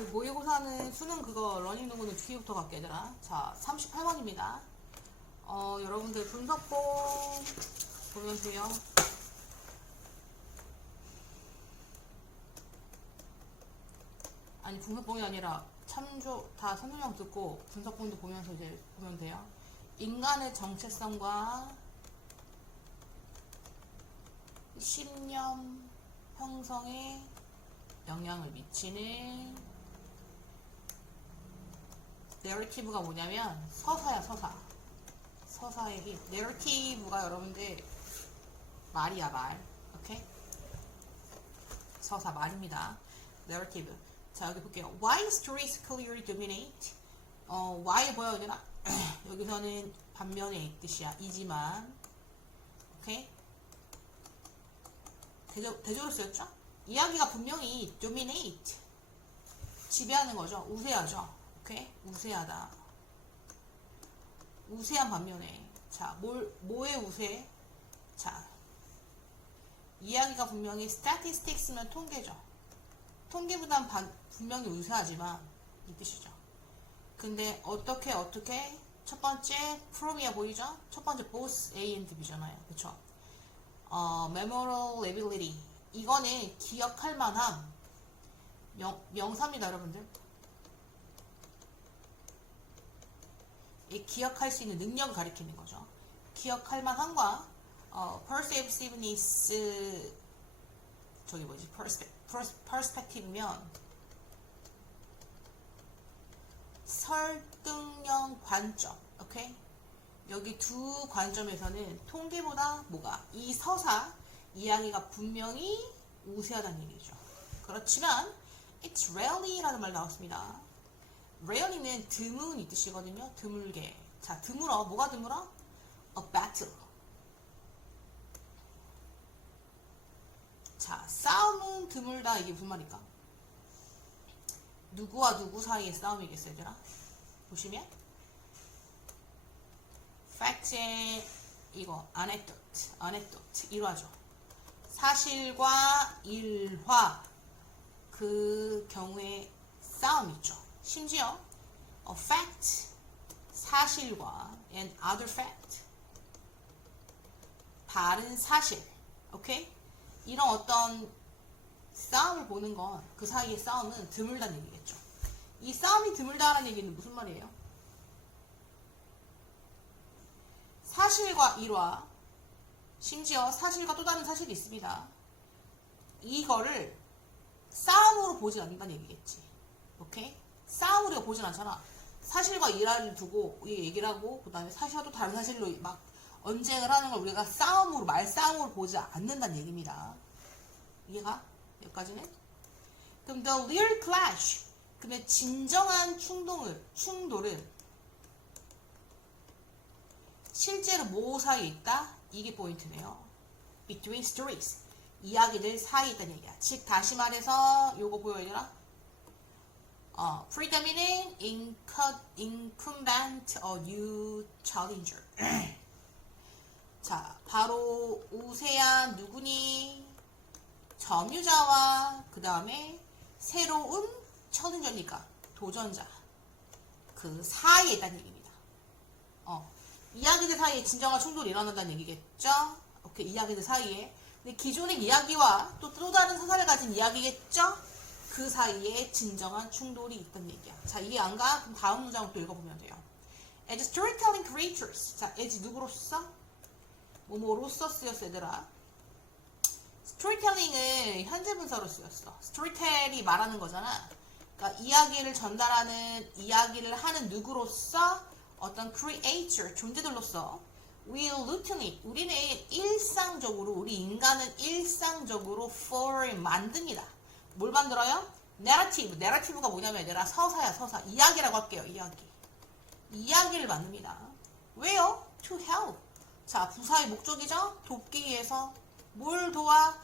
그 모의고사는 수능 그거 러닝 농구는 뒤부터 갈게 얘들아. 자, 38번입니다. 여러분들 분석본 보면 돼요. 아니 분석본이 아니라 참조 다 설명 듣고 분석본도 보면서 이제 보면 돼요. 인간의 정체성과 신념 형성에 영향을 미치는 내러티브가 뭐냐면 서사야, 서사. 서사의 힘. 내러티브가 여러분들 말이야, 말. 오케이? 서사 말입니다. 내러티브. 자, 여기 볼게요. Why stories clearly dominate? why 뭐야, 얘들아? 여기서는 반면에 뜻이야. 이지만. 오케이? 대조로 쓰였죠? 이야기가 분명히 dominate. 지배하는 거죠. 우세하죠. 오케이? 우세하다. 우세한 반면에. 자, 뭐에 우세? 자, 이야기가 분명히 statistics면 통계죠. 통계보단 분명히 우세하지만 이 뜻이죠. 근데 어떻게 첫 번째 from이야 보이죠? 첫 번째 both A and B잖아요. 그쵸? memorial ability 이거는 기억할 만함 명사입니다 여러분들. 이 기억할 수 있는 능력을 가리키는 거죠. 기억할 만함과 perceptiveness 저기 뭐지 perspective면 설득력 관점. 오케이? 여기 두 관점에서는 통계보다 뭐가 이 서사 이야기가 분명히 우세하다는 얘기죠. 그렇지만 it's rarely 라는 말 나왔습니다. rarely는 드문 이 뜻이거든요. 드물게. 자, 드물어. 뭐가 드물어? a battle. 자, 싸움은 드물다. 이게 무슨 말일까? 누구와 누구 사이의 싸움이겠어요, 얘들아? 보시면 팩트의 이거 anecdote 일화죠. 사실과 일화 그 경우에 싸움 있죠. 심지어 a fact 사실과 and other fact 다른 사실. 오케이? 이런 어떤 싸움을 보는 건 그 사이의 싸움은 드물다는 얘기겠죠. 이 싸움이 드물다라는 얘기는 무슨 말이에요? 사실과 일화, 심지어 사실과 또 다른 사실이 있습니다. 이거를 싸움으로 보지 않는다는 얘기겠지. 오케이? 싸움으로 우리가 보진 않잖아. 사실과 일화를 두고 얘기를 하고 그 다음에 사실과 또 다른 사실로 막 언쟁을 하는 걸 우리가 싸움으로 말싸움으로 보지 않는다는 얘기입니다. 이해가? 여기까지는? 그럼 the real clash 근데 진정한 충돌은 실제로 뭐 사이에 있다? 이게 포인트네요. between stories 이야기들 사이에 있다는 얘기야. 즉 다시 말해서 요거 보여줘라. predominant incumbent or new challenger. 자, 바로 우세한 누구니? 점유자와 그 다음에 새로운 챌린저니까 도전자 그 사이에 있다는 얘기입니다. 이야기들 사이에 진정한 충돌이 일어난다는 얘기겠죠? 오케이, 이야기들 사이에. 근데 기존의 이야기와 또 다른 서사를 가진 이야기겠죠? 그 사이에 진정한 충돌이 있다는 얘기야. 자, 이해 안 가? 그럼 다음 문장을 또 읽어보면 돼요. As storytelling creatures. 자, as 누구로서? 뭐뭐로서 쓰였어, 얘들아. 스토리텔링은 현재 분사로 쓰였어. 스토리텔이 말하는 거잖아. 그러니까 이야기를 전달하는, 이야기를 하는 누구로서 어떤 creator, 존재들로서 we routinely, 우리는 일상적으로, 우리 인간은 일상적으로 for 만듭니다. 뭘 만들어요? narrative. narrative가 뭐냐면 얘들아 서사야, 서사. 이야기라고 할게요, 이야기. 이야기를 만듭니다. 왜요? to help. 자, 부사의 목적이죠? 돕기 위해서. 뭘 도와?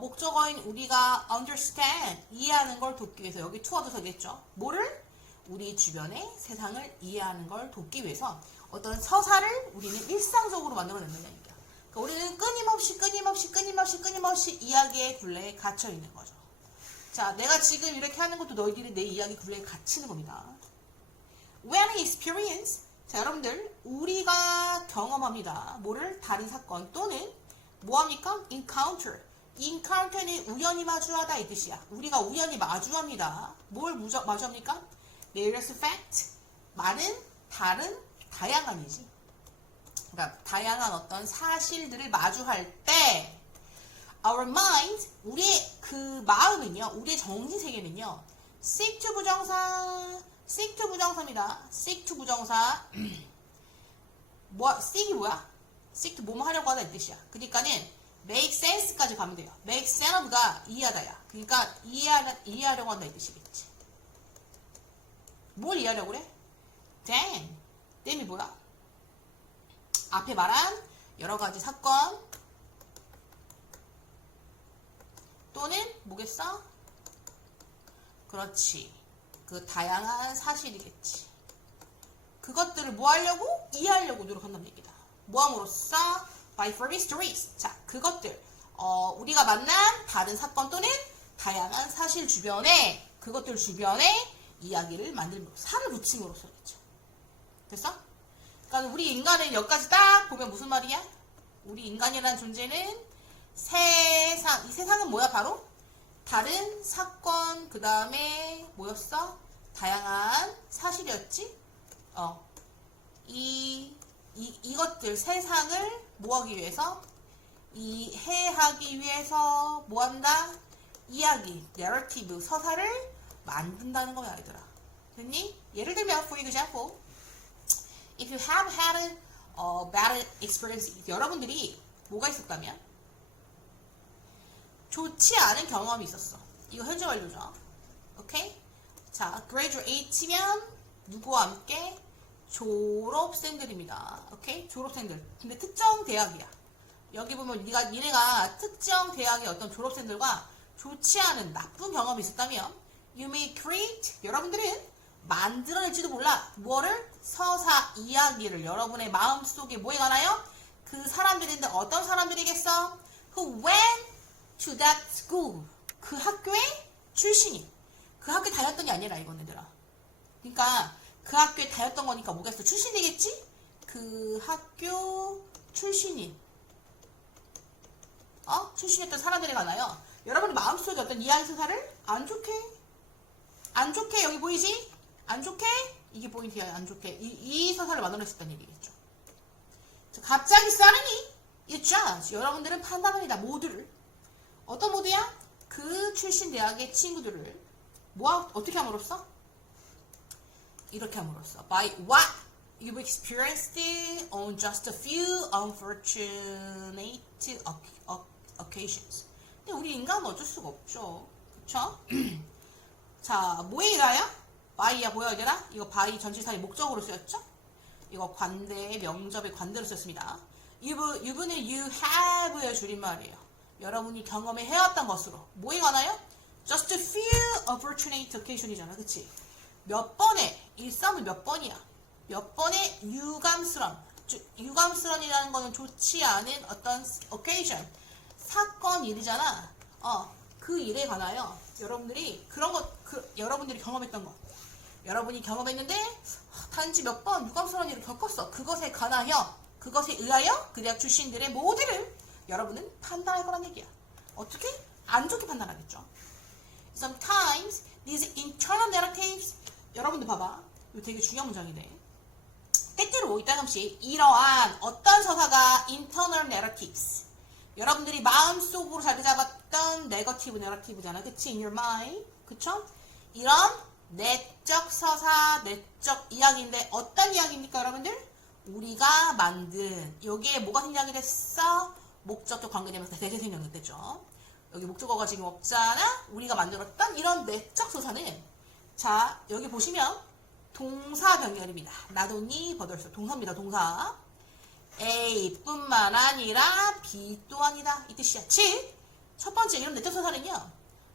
목적어인 우리가 understand, 이해하는 걸 돕기 위해서. 여기 to 어서겠죠? 뭐를? 우리 주변의 세상을 이해하는 걸 돕기 위해서 어떤 서사를 우리는 일상적으로 만들어낸다는 얘기야. 그러니까 우리는 끊임없이 이야기의 굴레에 갇혀 있는 거죠. 자, 자, 내가 지금 이렇게 하는 것도 너희들이 내 이야기 굴레에 갇히는 겁니다. When we experience, 자, 여러분들, 우리가 경험합니다. 뭐를? 다른 사건 또는 뭐합니까? Encounter. Encounter는 우연히 마주하다 이 뜻이야. 우리가 우연히 마주합니다. 뭘 마주합니까? Various fact. 많은, 다른, 다양한이지. 그러니까 다양한 어떤 사실들을 마주할 때 Our mind, 우리의 그 마음은요, 우리의 정신세계는요, seek to 부정사입니다. seek to 부정사. seek이 뭐야? seek to 뭐뭐 하려고 하다 이 뜻이야. 그러니까는 make sense까지 가면 돼요. make sense of가 이해하다야. 그러니까 이해하려고 한다 이 뜻이겠지. 뭘 이해하려고 그래? damn이 뭐야? 앞에 말한 여러 가지 사건 또는 뭐겠어? 그렇지. 그 다양한 사실이겠지. 그것들을 뭐 하려고? 이해하려고 노력한다는 얘기다. 뭐 함으로써? By various stories. 자, 그것들. 우리가 만난 다른 사건 또는 다양한 사실 주변에 그것들 주변에 이야기를 만들므로 살을 붙임으로써겠죠. 됐어? 그러니까 우리 인간은 여기까지 딱 보면 무슨 말이야? 우리 인간이라는 존재는 이 세상은 뭐야? 바로 다른 사건 그 다음에 뭐였어? 다양한 사실이었지? 이것들 세상을 뭐하기 위해서? 이해하기 위해서 뭐한다? 이야기, narrative, 서사를 만든다는 거야, 얘들아. 됐니? 예를 들면, for example, if you have had a bad experience, 여러분들이 뭐가 있었다면? 좋지 않은 경험이 있었어. 이거 현재 완료죠. 오케이? 자, graduate면 누구와 함께? 졸업생들입니다. 오케이? 졸업생들. 근데 특정 대학이야. 여기 보면 니네가 특정 대학의 어떤 졸업생들과 좋지 않은 나쁜 경험이 있었다면 you may create, 여러분들은 만들어낼지도 몰라. 뭐를? 서사, 이야기를 여러분의 마음속에 뭐에 관하여? 그 사람들인데 어떤 사람들이겠어? Who went to that school. 그 학교의 출신이. 그 학교에 다녔던이 아니라 이건 얘들아. 그러니까 그 학교에 다녔던 거니까 뭐겠어? 출신이겠지? 그 학교 출신이. 출신했던 사람들이 가나요? 여러분 마음속에 어떤 이야기 서사를 안 좋게 여기 보이지? 안 좋게? 이게 포인트야. 안 좋게. 이 서사를 만들어냈었다는 얘기겠죠. 갑자기 suddenly you judge. 여러분들은 판단합니다. 모두를. 어떤 모두야? 그 출신 대학의 친구들을 어떻게 함으로써? 이렇게 함으로써 by what you've experienced on just a few unfortunate occasions. 근데 우리 인간은 어쩔 수가 없죠. 그쵸? 자, 뭐에 의하여? by야 뭐야 얘들아? 이거 by 전치사의 목적으로 쓰였죠? 이거 관대, 명접의 관대로 썼습니다. you've는 you have의 줄임말이에요. 여러분이 경험해 해왔던 것으로 뭐에 관하여? Just a few unfortunate occasion이잖아. 그치? 몇 번의 이 싸움은 몇 번이야? 몇 번의 유감스러운이라는 거는 좋지 않은 어떤 occasion 사건 일이잖아. 그 일에 관하여 여러분들이 여러분들이 경험했던 것 여러분이 경험했는데 단지 몇 번 유감스러운 일을 겪었어. 그것에 의하여 그 대학 출신들의 모두를 여러분은 판단할 거란 얘기야. 어떻게? 안 좋게 판단하겠죠. Sometimes these internal narratives, 여러분들 봐봐. 이거 되게 중요한 문장이네. 때때로 이따금씩 이러한 어떤 서사가 internal narratives, 여러분들이 마음속으로 자리 잡았던 네거티브 내러티브잖아. 그치? In your mind. 그쵸? 이런 내적 서사, 내적 이야기인데 어떤 이야기입니까 여러분들? 우리가 만든 여기에 뭐가 생략이 됐어? 목적격 관계되면서 대세 생략이 됐죠. 여기 목적어가 지금 없잖아. 우리가 만들었던 이런 내적 서사는 자 여기 보시면 동사 병렬입니다. 나도니 버덜서 동사입니다. 동사. A뿐만 아니라 B 또한이다. 이 뜻이야. 즉, 첫 번째 이런 내적 서사는요.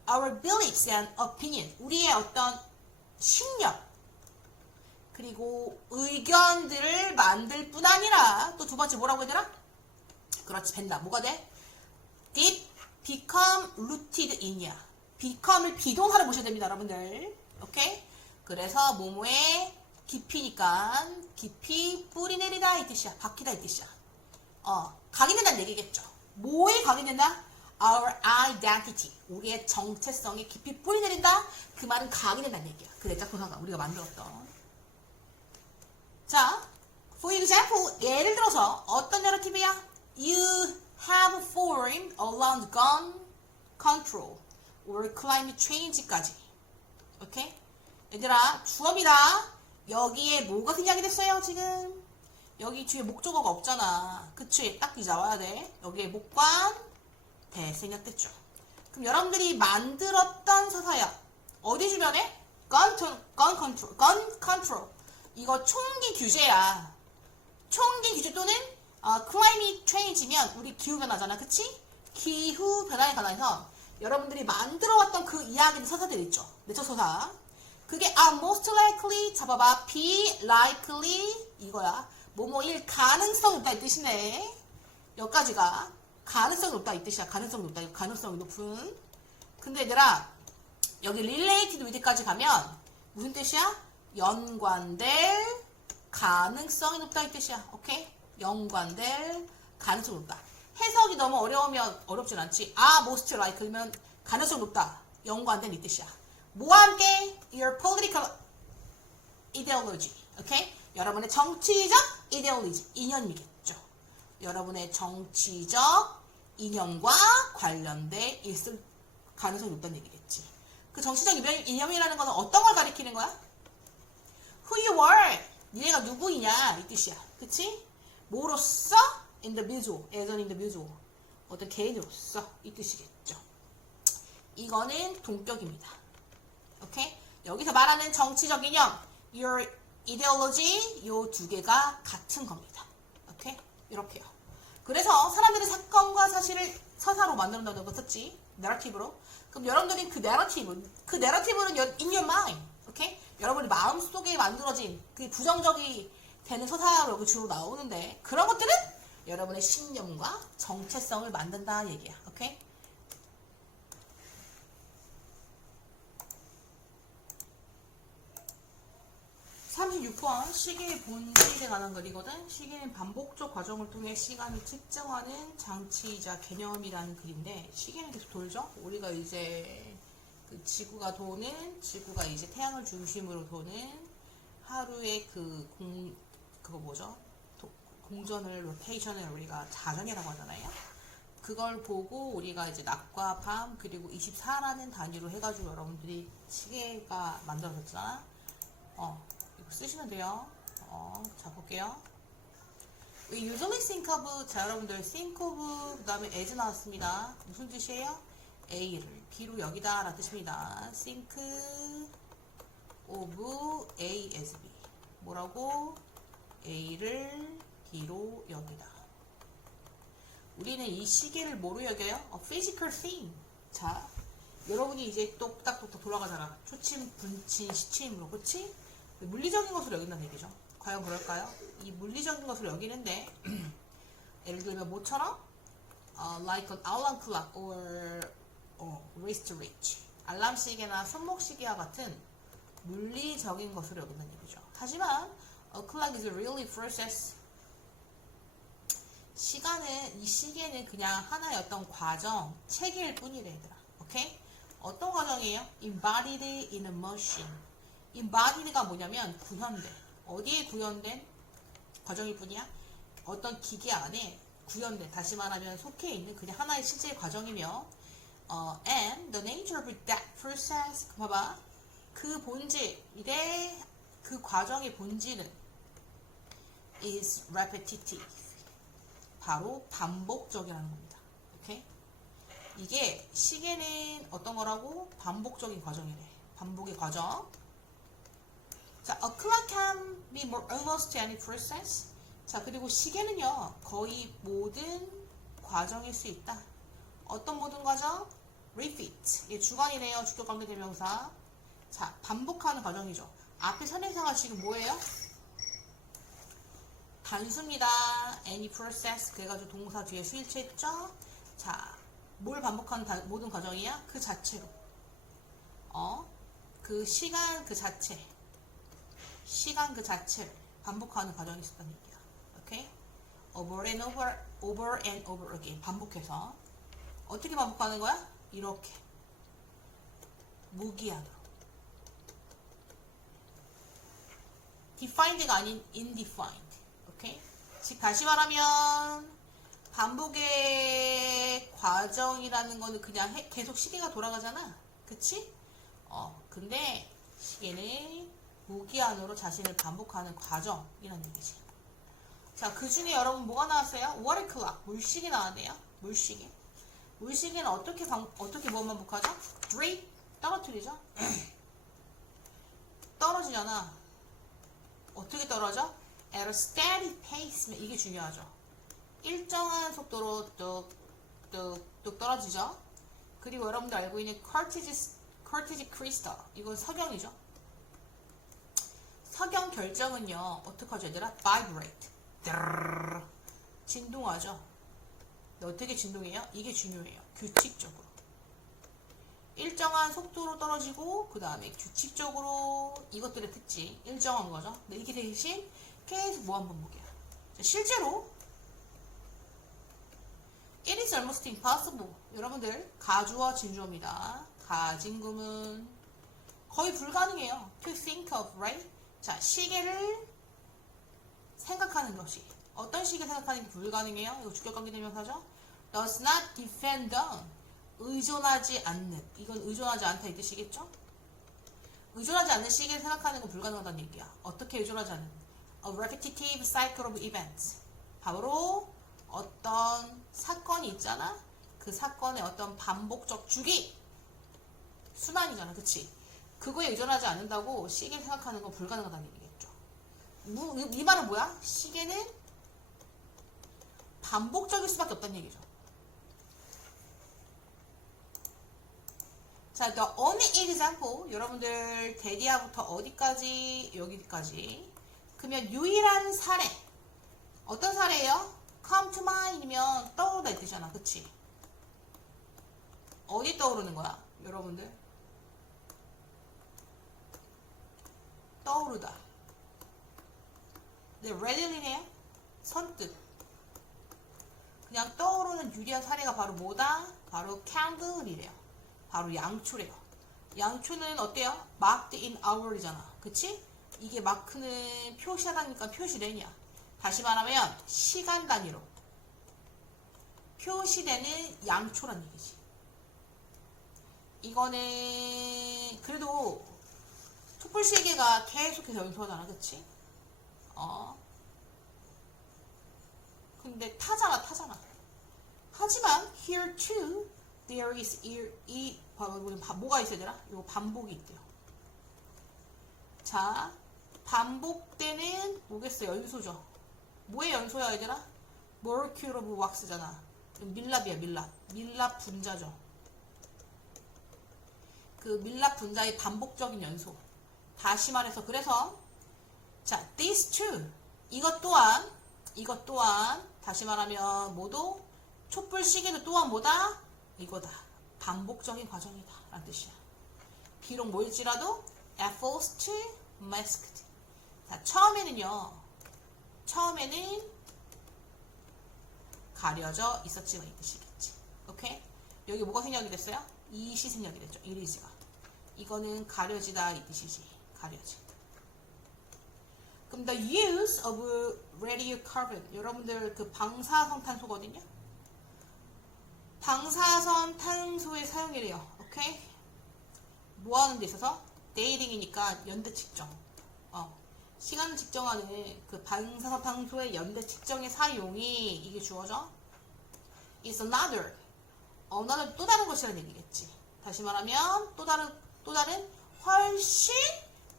Our beliefs and opinion. 우리의 어떤 신념 그리고 의견들을 만들 뿐 아니라 또 두 번째 뭐라고 해야 되나? 그렇지, 벤다. 뭐가 돼? Did become rooted in이야. become을 비동사로 보셔야 됩니다, 여러분들. 오케이? 그래서 뭐뭐의 깊이니까 깊이 뿌리 내리다 이 뜻이야. 박히다 이 뜻이야. 각인된다는 얘기겠죠. 뭐에 각인된다? Our identity. 우리의 정체성에 깊이 뿌리 내린다. 그 말은 각인된다는 얘기야. 그 내적 동사가 우리가 만들었던. 자, for example, 예를 들어서 어떤 내러티브야? You have formed around gun control or climate change까지. 오케이? 얘들아, 주어입니다. 여기에 뭐가 생략이 됐어요, 지금? 여기 뒤에 목적어가 없잖아. 그치? 딱 이 나와야 돼. 여기에 목관, 대 생략됐죠. 그럼 여러분들이 만들었던 서사야. 어디 주변에? gun control. 이거 총기 규제야. 총기 규제 또는 climate change면 우리 기후변화잖아. 그치? 기후변화에 관해서 여러분들이 만들어왔던 그 이야기는 서사들 있죠. 내적 서사. 그게 most likely 잡아봐. be likely 이거야. 뭐뭐일 가능성이 높다 이 뜻이네. 여기까지가 가능성이 높다 이 뜻이야. 가능성이 높다. 가능성이 높은. 근데 얘들아 여기 related with까지 가면 무슨 뜻이야? 연관될 가능성이 높다 이 뜻이야. 오케이? 연관될 가능성이 높다. 해석이 너무 어려우면 어렵진 않지. most likely면 가능성이 높다. 연관된 이 뜻이야. 뭐와 함께? Your political ideology. 오케이? 여러분의 정치적 ideology. 이념이겠죠. 여러분의 정치적 이념과 관련돼 있을 가능성이 높다는 얘기겠지. 그 정치적 이념이라는 것은 어떤 걸 가리키는 거야? Who you are. 니네가 누구이냐 이 뜻이야. 그치? 뭐로서? individual. as an individual. 어떤 개인으로서 이 뜻이겠죠. 이거는 동격입니다. 오케이? 여기서 말하는 정치적 이념, your ideology, 요 두 개가 같은 겁니다. 오케이? 이렇게요. 그래서 사람들이 사건과 사실을 서사로 만든다고 썼지. 내러티브로. 그럼 여러분들이 그 내러티브는 in your mind. 오케이? 여러분이 마음속에 만들어진 그 부정적이 되는 서사로 여기 주로 나오는데 그런 것들은 여러분의 신념과 정체성을 만든다는 얘기야. 오케이? 시계의 본질에 관한 글이거든. 시계는 반복적 과정을 통해 시간을 측정하는 장치이자 개념이라는 글인데 시계는 계속 돌죠. 우리가 이제 그 지구가 이제 태양을 중심으로 도는 하루의 공전을 로테이션을 우리가 자전이라고 하잖아요. 그걸 보고 우리가 이제 낮과 밤 그리고 24라는 단위로 해가지고 여러분들이 시계가 만들어졌잖아. 이거 쓰시면 돼요. 자 볼게요. We usually think of, 자 여러분들 think of 그 다음에 as 나왔습니다. 무슨 뜻이에요? A를 B로 여기다 라는 뜻입니다. think of A as B. 뭐라고? A를 B로 여기다. 우리는 이 시계를 뭐로 여겨요? A physical thing. 자, 여러분이 이제 똑딱똑딱 돌아가잖아. 초침, 분침, 시침으로. 그치? 물리적인 것으로 여긴다는 얘기죠. 과연 그럴까요? 이 물리적인 것으로 여기는데 예를 들면 뭐처럼? like an alarm clock or wristwatch. 알람 시계나 손목 시계와 같은 물리적인 것으로 여긴다는 얘기죠. 하지만 a clock is really process. 이 시계는 그냥 하나의 어떤 과정, 체계일 뿐이래 얘들아. 오케이? 어떤 과정이에요? embodied in a machine. embodied가 뭐냐면 구현된. 어디에 구현된 과정일 뿐이야? 어떤 기계 안에 구현된. 다시 말하면 속해 있는 그냥 하나의 실제 과정이며 and the nature of that process. 봐봐. 그 본질, 그 과정의 본질은 is repetitive. 바로 반복적이라는 겁니다. 오케이? 이게 시계는 어떤 거라고? 반복적인 과정이래. 반복의 과정. 자, a clock can be almost any process. 자, 그리고 시계는요, 거의 모든 과정일 수 있다. 어떤 모든 과정? repeat. 이게 주관이네요. 주격관계 대명사. 자, 반복하는 과정이죠. 앞에 선행사가 지금 뭐예요? 단수입니다. any process. 그래가지고 동사 뒤에 수일체 했죠? 자, 뭘 반복하는 모든 과정이야? 그 자체로. 그 시간 그 자체를 반복하는 과정이 있었다는 얘기야. 오케이? over and over again. 반복해서. 어떻게 반복하는 거야? 이렇게. 무기한으로. defined가 아닌 indefined. 오케이? 즉, 다시 말하면, 반복의 과정이라는 거는 그냥 계속 시계가 돌아가잖아. 그치? 근데 시계는 무기한으로 자신을 반복하는 과정이라는 얘기지. 자, 그 중에 여러분 뭐가 나왔어요? water clock. 물시계 나왔네요. 물시계. 물시계는 어떻게 뭐 반복하죠? drip. 떨어뜨리죠? 떨어지잖아. 어떻게 떨어져? at a steady pace. 이게 중요하죠. 일정한 속도로 뚝뚝뚝 떨어지죠. 그리고 여러분들 알고 있는 Cortege crystal. 이건 석영이죠. 석영 결정은요. 어떻게 하죠, 얘들아? vibrate. 진동하죠. 어떻게 진동해요? 이게 중요해요. 규칙적으로. 일정한 속도로 떨어지고 그 다음에 규칙적으로 이것들의 특징 일정한 거죠. 근데 이게 대신 계속 무한 반복이야. 실제로 It is almost impossible. 여러분들 가주어 진주어입니다. 가진구문 거의 불가능해요. To think of, right? 자, 시계를 생각하는 것이 어떤 시계 생각하는 게 불가능해요? 이거 주격관계대명사죠. Does not depend on. 의존하지 않는. 이건 의존하지 않다 이 뜻이겠죠? 의존하지 않는 시계를 생각하는 건 불가능하다는 얘기야. 어떻게 의존하지 않는? A repetitive cycle of events. 바로 어떤 사건이 있잖아. 그 사건의 어떤 반복적 주기. 순환이잖아. 그치? 그거에 의존하지 않는다고 시계를 생각하는 건 불가능하다는 얘기겠죠. 이 말은 뭐야? 시계는 반복적일 수밖에 없다는 얘기죠. 자, the only example. 여러분들 대디아부터 어디까지? 여기까지. 그러면 유일한 사례. 어떤 사례예요? come to mind이면 떠오르다 이 뜻이잖아. 그치? 어디 떠오르는 거야? 여러분들 떠오르다. 네, readily네요. 선뜻. 그냥 떠오르는 유리한 사례가 바로 뭐다? 바로 candle이래요. 바로 양초래요. 양초는 어때요? marked in hour이잖아. 그치? 이게 마크는 표시하다니까 표시된이야. 다시 말하면 시간 단위로 표시되는 양초란 얘기지. 이거는 그래도 촛불시계가 계속해서 연소하잖아. 그치? 근데 타잖아. 하지만 here too there is 뭐가 있어야 되나? 이거 반복이 있대요. 자, 반복되는 뭐겠어? 연소죠. 뭐의 연소야 얘들아? molecule of wax잖아. 밀랍이야. 밀랍 분자죠. 그 밀랍 분자의 반복적인 연소. 다시 말해서 그래서 자, these two 이것 또한 다시 말하면 모두 촛불 시계도 또한 뭐다? 이거다. 반복적인 과정이다 라는 뜻이야. 비록 뭐일지라도 first masked. 자, 처음에는 가려져 있었지만 이 뜻이겠지. 오케이? 여기 뭐가 생략이 됐어요? 이시 생략이 됐죠. 이리즈가. 이거는 가려지다 이 뜻이지. 가려지. 그럼 the use of radiocarbon. 여러분들 그 방사선 탄소거든요. 방사선 탄소의 사용이래요. 오케이? 뭐 하는 데 있어서? 데이팅이니까 연대 측정. 시간을 측정하는 그 방사선 탄소의 연대 측정의 사용이 이게 주어져? is another. 또 다른 것이라는 얘기겠지. 다시 말하면 또 다른 훨씬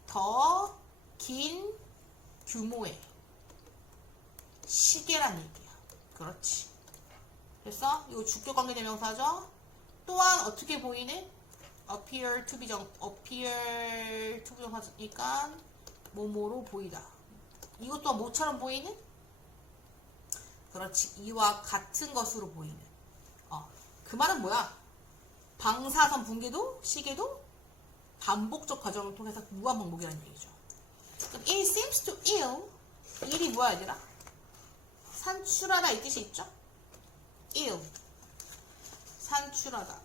더 긴 규모의 시계란 얘기야. 그렇지. 그래서 이거 주격관계대명사죠. 또한 어떻게 보이는? appear to be 정사니까 뭐뭐로 보이다. 이것 또한 뭐처럼 보이는? 그렇지. 이와 같은 것으로 보이는. 그 말은 뭐야? 방사선 붕괴도 시계도 반복적 과정을 통해서 무한 반복이라는 얘기죠. 그럼 it seems to ill. 일이 뭐야 얘들아? 산출하다 이 뜻이 있죠? ill. 산출하다.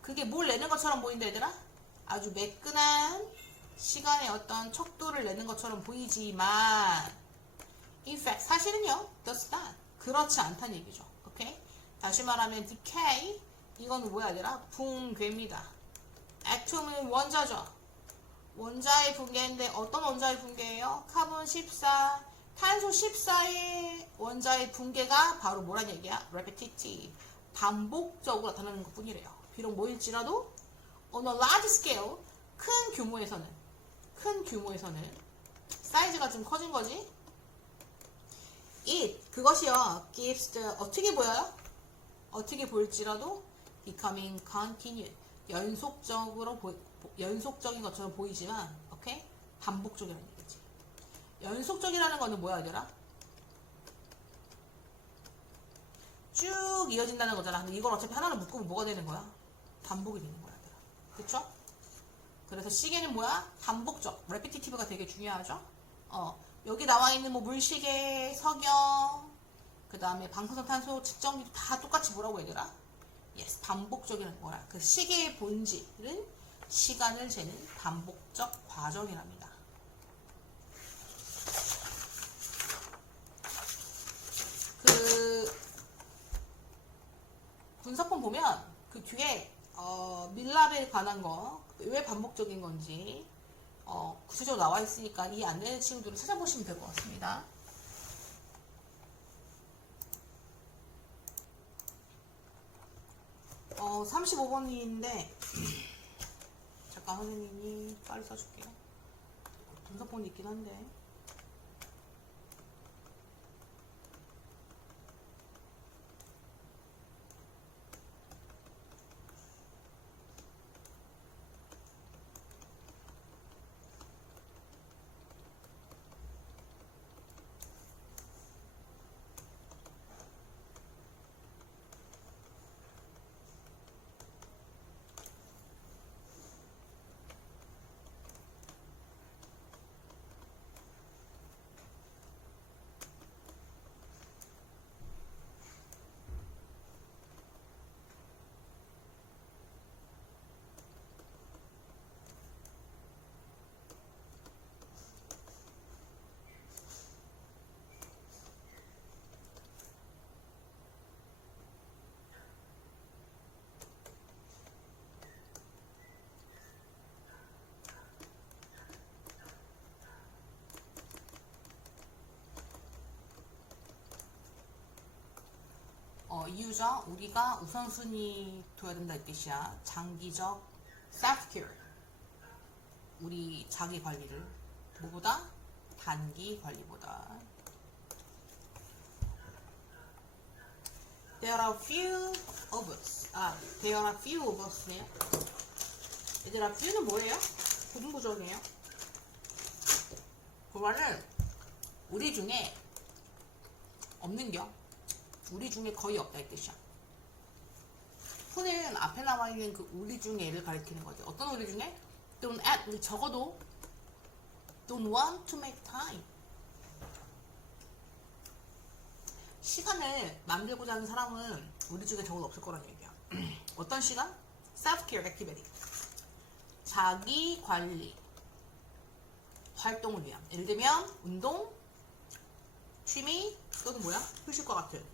그게 뭘 내는 것처럼 보인다 얘들아? 아주 매끈한 시간의 어떤 척도를 내는 것처럼 보이지만 in fact 사실은요 does not. 그렇지 않다는 얘기죠. 오케이? 다시 말하면 decay 이건 뭐야 얘들아? 붕괴입니다. atom은 원자죠. 원자의 붕괴인데 어떤 원자의 붕괴예요? 카본 14 탄소 14의 원자의 붕괴가 바로 뭐란 얘기야? repetitive 반복적으로 나타나는 것 뿐이래요. 비록 뭐일지라도 on a large scale 큰 규모에서는 사이즈가 좀 커진 거지. it 그것이요 gives the 어떻게 보여요? 어떻게 보일지라도 becoming continued 연속적인 것처럼 보이지만 오케이? 반복적이라는 얘기지. 연속적이라는 거는 뭐야 얘들아? 쭉 이어진다는 거잖아. 근데 이걸 어차피 하나를 묶으면 뭐가 되는 거야? 반복이 되는 거야 얘들아. 그쵸? 그래서 시계는 뭐야? 반복적 repetitive가 되게 중요하죠. 여기 나와 있는 뭐 물시계, 석영, 그 다음에 방사선탄소 측정기도 다 똑같이 뭐라고 얘들아? yes, 반복적이라는 거야. 그 시계의 본질은 시간을 재는 반복적 과정이랍니다. 그 분석본 보면 그 뒤에 밀랍에 관한 거 왜 반복적인 건지 구체적으로 나와 있으니까 이 안 되는 친구들을 찾아보시면 될 것 같습니다. 35번인데 잠깐 선생님이 빨리 써줄게요. 분석본이 있긴 한데 이유죠. 우리가 우선순위 둬야 된다 이 뜻이야. 장기적 self-care 우리 자기 관리를 뭐보다? 단기 관리보다. There are few of us. There are few of us네요. 얘들아, few는 뭐예요? 부등부정이에요. 그거는 우리 중에 없는겨. 우리 중에 거의 없다 이 뜻이야. 푸는 앞에 나와 있는 그 우리 중에를 가리키는 거지. 어떤 우리 중에? Don't at 우리 적어도 don't want to make time. 시간을 만들고자 하는 사람은 우리 중에 적어도 없을 거란 얘기야. 어떤 시간? self-care activity. 자기 관리 활동을 위한. 예를 들면 운동, 취미 또는 뭐야? 휴식과 같은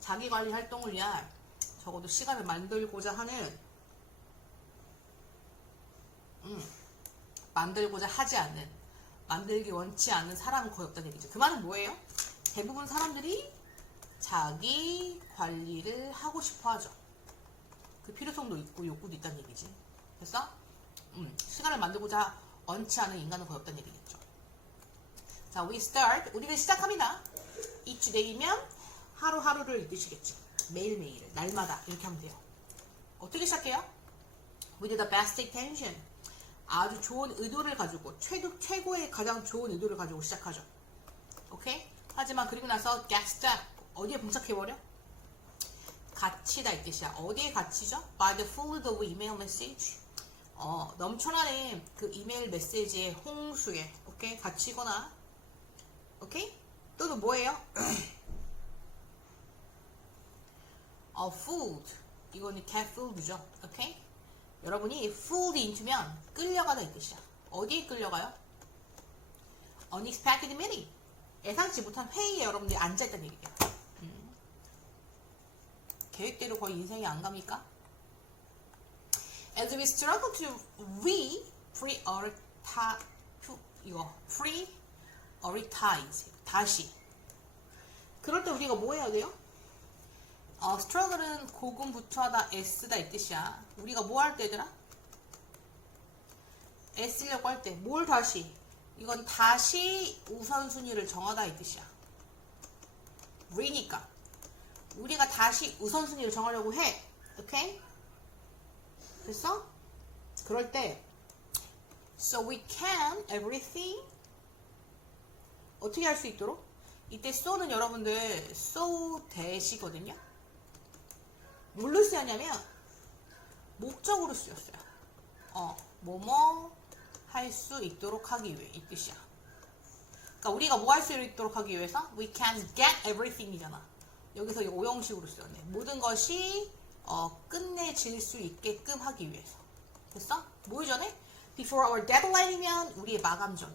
자기관리 활동을 위한 적어도 시간을 만들고자 하는 만들고자 하지 않는 만들기 원치 않는 사람은 거의 없다는 얘기죠. 그 말은 뭐예요? 대부분 사람들이 자기 관리를 하고 싶어 하죠. 그 필요성도 있고 욕구도 있다는 얘기지. 그래서 시간을 만들고자 원치 않은 인간은 거의 없다는 얘기겠죠. 자, we start. 우리는 시작합니다. each day면 하루하루를 이 뜻이겠지. 매일매일을, 날마다 이렇게 하면 돼요. 어떻게 시작해요? With the best intention. 아주 좋은 의도를 가지고 최고의 가장 좋은 의도를 가지고 시작하죠. 오케이? 하지만 그리고 나서 get stuck. 어디에 봉착해버려? 갇히다 이 뜻이야. 어디에 갇히죠? By the flood of email message. 넘쳐나는 그 이메일 메시지의 홍수에, 오케이? 갇히거나, 오케이? 또는 뭐예요? fooled. 이거는 get fooled죠, 오케이? 여러분이 fooled into면 끌려가다 이 뜻이야. 어디에 끌려가요? unexpected meeting. 예상치 못한 회의에 여러분들이 앉아있다는 얘기예요. 계획대로 거의 인생이 안 갑니까? As we struggle to prioritize 다시. 그럴 때 우리가 뭐 해야 돼요? struggle은 고군분투하다 애쓰다 이 뜻이야. 우리가 뭐 할 때 얘들아? 애쓰려고 할 때 뭘 다시? 이건 다시 우선순위를 정하다 이 뜻이야. re니까 우리가 다시 우선순위를 정하려고 해. 오케이? 됐어? 그럴 때 so we can everything 어떻게 할 수 있도록? 이때 so는 여러분들 so 대시거든요. 뭘로 쓰였냐면 목적으로 쓰였어요. 뭐뭐 할 수 있도록 하기 위해 이 뜻이야. 그러니까 우리가 뭐 할 수 있도록 하기 위해서 we can get everything이잖아. 여기서 이 오형식으로 쓰였네. 모든 것이 끝내질 수 있게끔 하기 위해서. 됐어? 뭐 이전에? Before our deadline이면 우리의 마감 전에.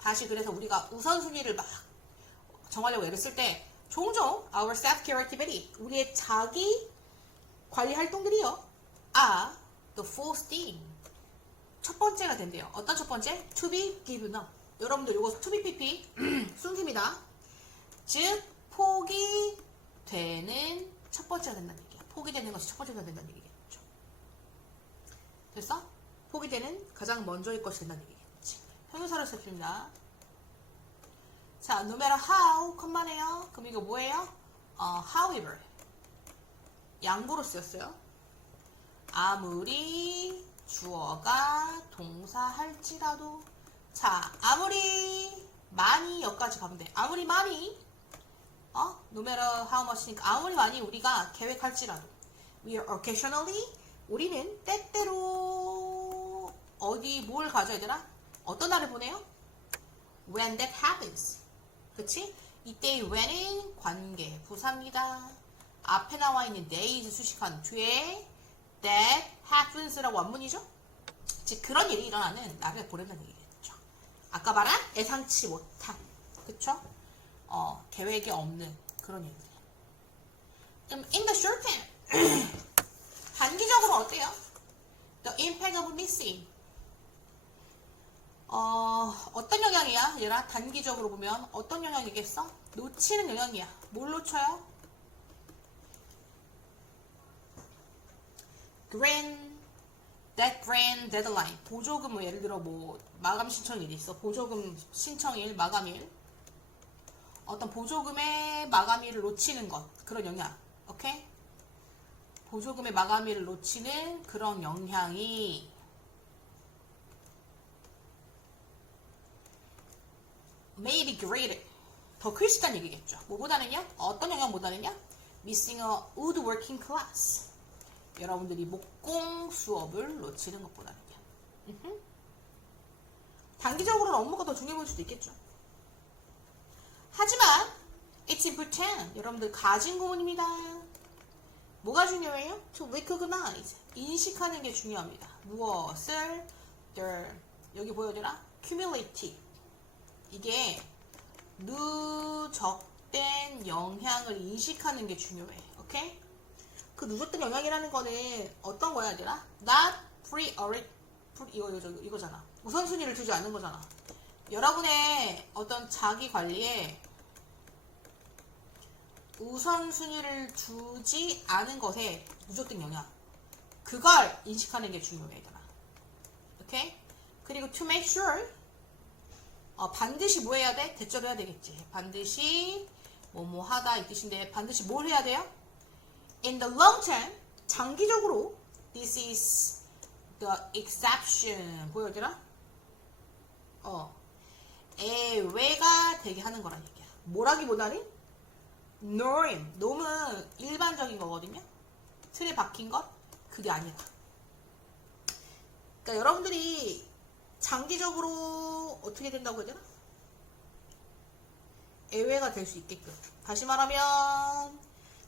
다시 그래서 우리가 우선순위를 막 정하려고 애를 쓸 때 종종 our self-care activity 우리의 자기 관리 활동들이요. the first thing 첫 번째가 된대요. 어떤 첫 번째? To be given up. 여러분들 이거 to be pp 순수입니다. 즉 포기되는 첫 번째가 된다는 얘기야. 포기되는 것이 첫 번째가 된다는 얘기겠죠. 됐어? 포기되는 가장 먼저일 것이 된다는 얘기겠지. 형용사로 쓰입니다. 자, no matter how 컴만해요. 그럼 이거 뭐예요? however 양보로 쓰였어요. 아무리 주어가 동사할지라도 자, 아무리 많이 여기까지 가면 돼. 아무리 많이 no matter how much니까 아무리 많이 우리가 계획할지라도 we are occasionally 우리는 때때로 어디 뭘 가져야 되나? 어떤 날을 보내요? when that happens 그치? 이때의 when은 관계 부사입니다. 앞에 나와 있는 days 수식한 뒤에 that happens라고 원문이죠? 즉 그런 일이 일어나는 날을 보낸다는 얘기겠죠. 아까 말한 예상치 못한 그쵸? 계획이 없는 그런 일들. 그럼 in the short term 단기적으로 어때요? The impact of missing 어떤 영향이야? 얘들아 단기적으로 보면 어떤 영향이겠어? 놓치는 영향이야. 뭘 놓쳐요? that grand deadline 보조금 예를 들어 뭐 마감 신청일이 있어. 보조금 신청일 마감일 어떤 보조금의 마감일을 놓치는 것 그런 영향 오케이? 보조금의 마감일을 놓치는 그런 영향이 may be greater 더 클 수 있다는 얘기겠죠. 뭐보다는요? 어떤 영향보다는요? missing a woodworking class 여러분들이 목공 수업을 놓치는 것보다는요. 단기적으로는 업무가 더 중요해 보일 수도 있겠죠. 하지만 it's important 여러분들 가진 구문입니다. 뭐가 중요해요? To recognize 인식하는 게 중요합니다. 무엇을 여기 보여드라 cumulative 이게 누적된 영향을 인식하는 게 중요해. 오케이? 그 누적된 영향이라는 거는 어떤 거야, 얘들아? Not 이거잖아. 우선순위를 두지 않는 거잖아. 여러분의 어떤 자기 관리에 우선순위를 두지 않은 것에 누적된 영향. 그걸 인식하는 게 중요해, 얘들아. 오케이? 그리고 to make sure 반드시 뭐 해야 돼? 대처를 해야 되겠지. 반드시 뭐뭐 하다 이 뜻인데 반드시 뭘 해야 돼요? In the long term, 장기적으로 this is the exception. 보여드라? 예외가 되게 하는 거란 얘기야. 뭐라기보다는 norm. norm은 일반적인 거거든요. 틀에 박힌 것? 그게 아니라. 그러니까 여러분들이 장기적으로 어떻게 된다고 해야 되나? 예외가 될 수 있게끔. 다시 말하면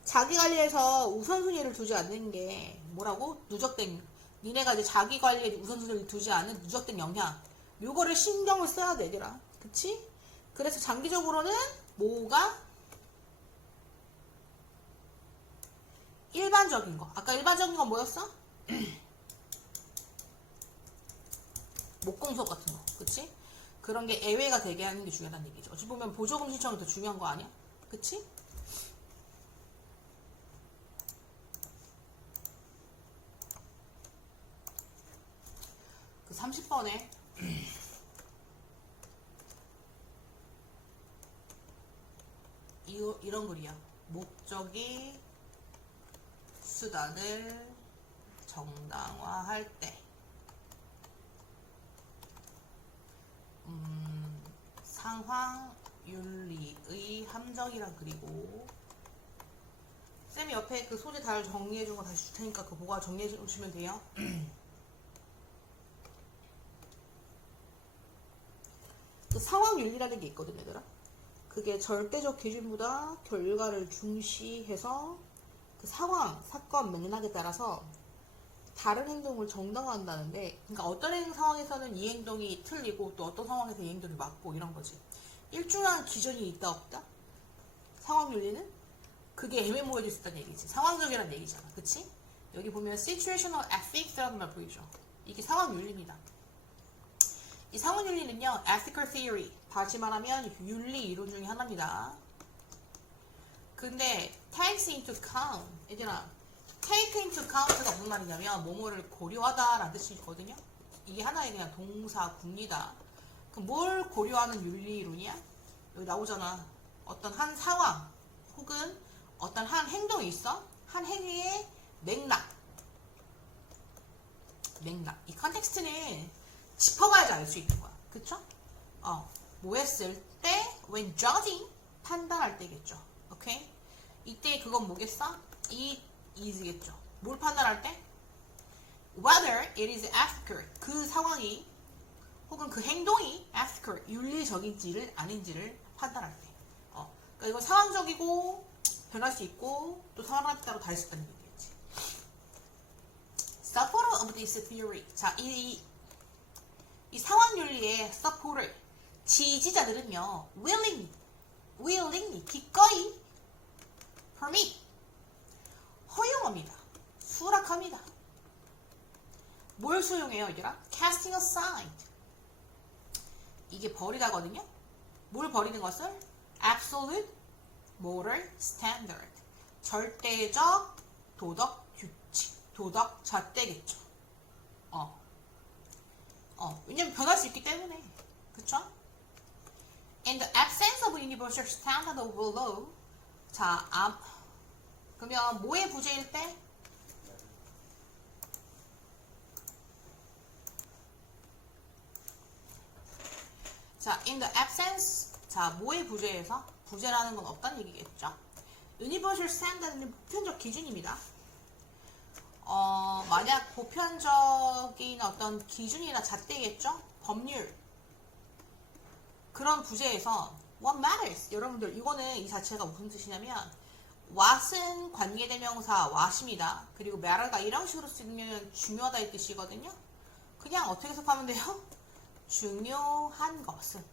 자기 관리에서 우선순위를 두지 않는 게 뭐라고? 누적된, 니네가 이제 자기 관리에 우선순위를 두지 않은 누적된 영향. 요거를 신경을 써야 돼, 얘들아. 그치? 그래서 장기적으로는 뭐가? 일반적인 거. 아까 일반적인 건 뭐였어? 목공수업 같은 거. 그치? 그런 게 예외가 되게 하는 게 중요하다는 얘기죠. 어찌 보면 보조금 신청이 더 중요한 거 아니야? 그치? 그 30번에 이런 글이야. 목적이 수단을 정당화할 때 상황 윤리의 함정이란 글이고, 쌤이 옆에 그 소재 잘 정리해준 거 다시 줄 테니까 그거 보고 정리해 주시면 돼요. 그 상황 윤리라는 게 있거든, 얘들아. 그게 절대적 기준보다 결과를 중시해서 그 상황, 사건, 맥락에 따라서 다른 행동을 정당화한다는데, 그러니까 어떤 상황에서는 이 행동이 틀리고 또 어떤 상황에서 이 행동이 맞고 이런 거지. 일정한 기준이 있다 없다? 상황 윤리는 그게 애매모호해질 수 있다는 얘기지. 상황적이라는 얘기잖아. 그치? 여기 보면 situational ethics라는 말 보이죠? 이게 상황 윤리입니다. 이 상황 윤리는요, ethical theory, 다시 말하면 윤리 이론 중에 하나입니다. 근데 takes into account, 얘들아, take into account가 무슨 말이냐면 뭐뭐를 고려하다 라는 뜻이거든요. 이게 하나의 그냥 동사 구니다. 그럼 뭘 고려하는 윤리 이론이야? 여기 나오잖아. 어떤 한 상황 혹은 어떤 한 행동이 있어. 한 행위의 맥락. 이 컨텍스트는 짚어봐야지 알 수 있는 거야. 그쵸? 뭐 했을 때 when judging, 판단할 때겠죠. 오케이? 이때 그건 뭐겠어? it is겠죠. 뭘 판단할 때? whether it is ethical, 그 상황이 혹은 그 행동이 ethical, 윤리적인지를 아닌지를 판단할 때. 그러니까 이건 상황적이고 변할 수 있고 또 사람에 따라 다를 수 있다는 얘기겠지. Supporter of this theory. 자, 이 상황 윤리의 supporter, 지지자들은요, willingly, 기꺼이 permit, 허용합니다. 수락합니다. 뭘 수용해요, 얘들아? casting aside. 이게 버리다거든요. 뭘 버리는 것을? absolute moral standard. 절대적 도덕 규칙, 도덕 잣대겠죠. 왜냐면 변할 수 있기 때문에. 그쵸? In the absence of universal standard of law. 자, 그러면 뭐의 부재일 때? 자, in the absence. 자, 뭐의 부재에서? 부재라는 건 없다는 얘기겠죠. Universal standard는 보편적 기준입니다. 만약 보편적인 어떤 기준이나 잣대겠죠? 법률. 그런 부재에서 what matters. 여러분들, 이거는 이 자체가 무슨 뜻이냐면 what은 관계대명사 what입니다. 그리고 matter가 이런 식으로 쓰면 중요하다 이 뜻이거든요. 그냥 어떻게 해석하면 돼요? 중요한 것은.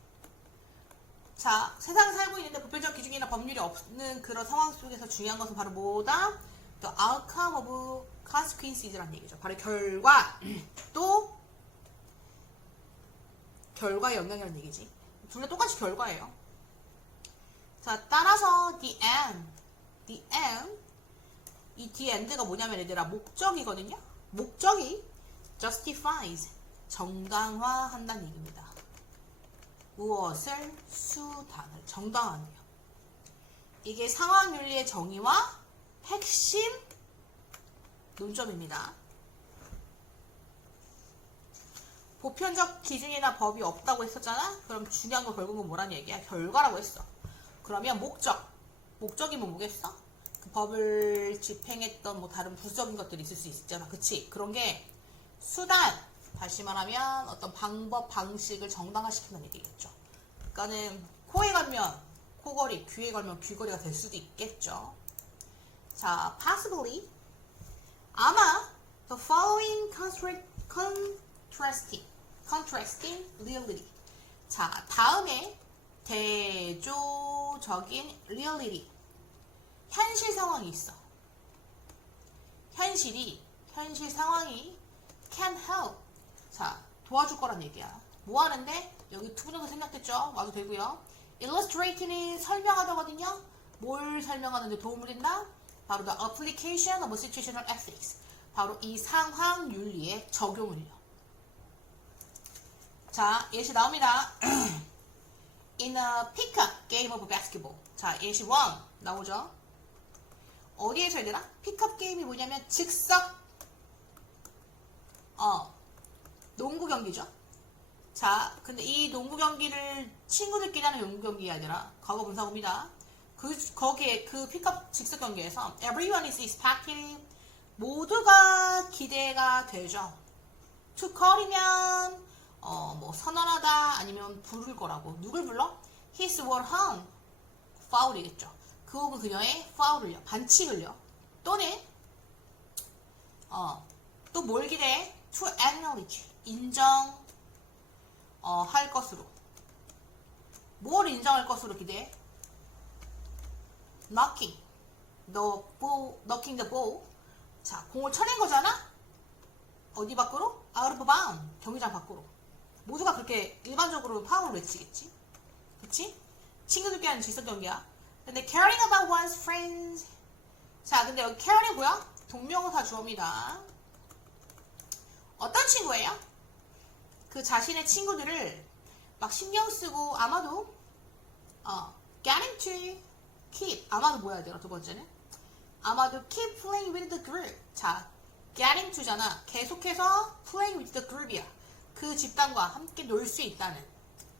자, 세상에 살고 있는데 보편적 기준이나 법률이 없는 그런 상황 속에서 중요한 것은 바로 뭐다? The outcome of consequences라는 얘기죠. 바로 결과, 또 결과의 영향이라는 얘기지. 둘 다 똑같이 결과예요. 자, 따라서 the end, 이 the end가 뭐냐면 얘들아, 목적이거든요. 목적이 justifies, 정당화한다는 얘기입니다. 무엇을? 수단을 정당화하네요. 이게 상황윤리의 정의와 핵심 논점입니다. 보편적 기준이나 법이 없다고 했었잖아? 그럼 중요한 거 결국은 뭐란 얘기야? 결과라고 했어. 그러면 목적. 목적이면 뭐겠어? 그 법을 집행했던 뭐 다른 부수적인 것들이 있을 수 있잖아. 그치? 그런 게 수단, 다시 말하면 어떤 방법, 방식을 정당화시키는 얘기겠죠. 그러니까는 코에 걸면 코걸이, 귀에 걸면 귀걸이가 될 수도 있겠죠. 자, possibly 아마 the following contrasting reality. 자, 다음에 대조적인 reality. 현실 상황이 있어. 현실 상황이 can help. 자, 도와줄 거란 얘기야. 뭐 하는데? 여기 두 분정도 생략됐죠? 와도 되고요. illustrating은 설명하다거든요. 뭘 설명하는데 도움을 준다? 바로 the application of situational ethics. 바로 이 상황 윤리의 적용을요. 자, 예시 나옵니다. In a pickup game of basketball. 자, 예시 1 나오죠? 어디에서 해야 되나? 픽업 게임이 뭐냐면 즉석 농구 경기죠. 자, 근데 이 농구 경기를 친구들끼리 하는 농구 경기가 아니라 과거 분사구입니다. 거기에 그 픽업 즉석 경기에서 everyone is expecting 모두가 기대가 되죠. to call이면 뭐 선언하다 아니면 부를 거라고. 누굴 불러? his were hung. 파울이겠죠. 그 혹은 그녀의 파울을요. 반칙을요. 또는 또 뭘 기대해? to acknowledge. 할 것으로. 뭘 인정할 것으로 기대해? knocking the ball. 자, 공을 쳐낸 거잖아? 어디 밖으로? out of bound. 경기장 밖으로. 모두가 그렇게 일반적으로 파울을 외치겠지? 그치? 친구들끼리 하는 직선 경기야. 근데 caring about one's friends. 자, 근데 여기 caring이고요. 동명사 주어입니다. 어떤 친구예요? 그 자신의 친구들을 막 신경 쓰고 아마도 getting to keep. 아마도 뭐 해야 돼요? 두 번째는 아마도 keep playing with the group. 자, getting to잖아. 계속해서 playing with the group이야. 그 집단과 함께 놀 수 있다는